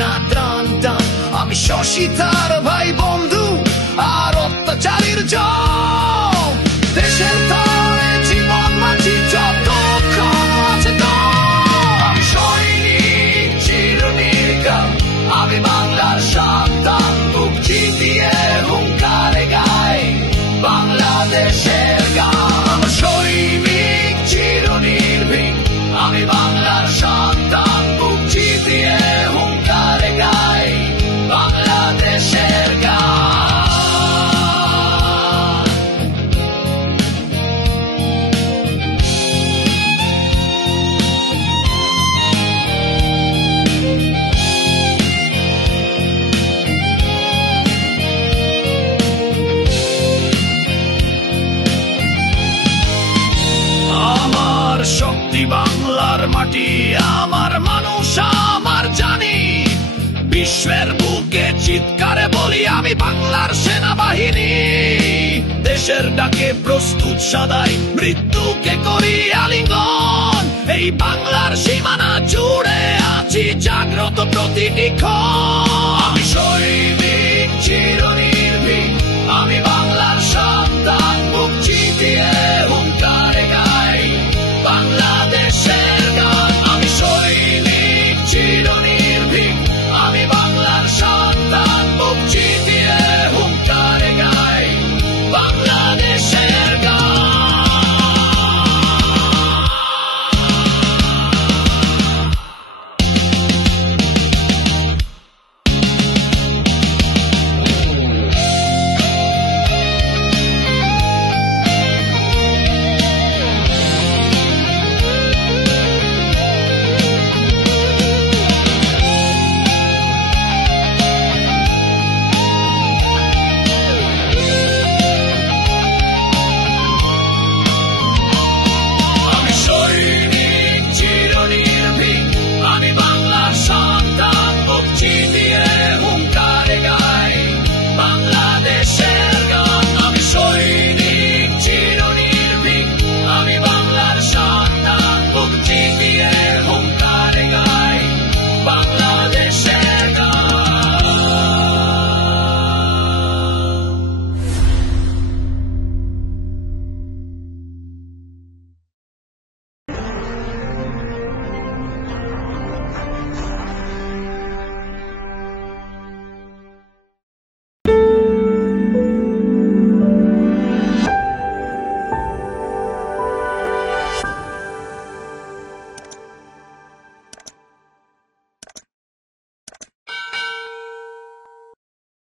না ত্রাণ টান। আমি শশী তার ভাই বন্ধু আর অত্যাচারীর জম। দেশের তরে জীবন মাঝি যতক্ষণ আছে দম। আমি সৈনিক চিরনির্ঘাত, আমি বাংলার সন্তান, বুক চিতিয়ে হুঙ্কারে গাই বাংলাদেশের গান। আমার সৈনিক চিরনির্ভীক, আমি বাংলার সন্তান, বুক চিতিয়ে হুঙ্কারে গাই বাংলাদেশের গান। আমার শক্তি বাংলার মাটি, আমার মানুষ, আমার জানি। বিশ্বের বুকে চিৎকারে বলি আমি বাংলার সেনাবাহিনী। দেশের ডাকে প্রস্তুত সদাই, মৃত্যুকে করি আলিঙ্গন। এই বাংলার সীমানা জুড়ে আছি জাগ্রত প্রতিটি ক্ষণ।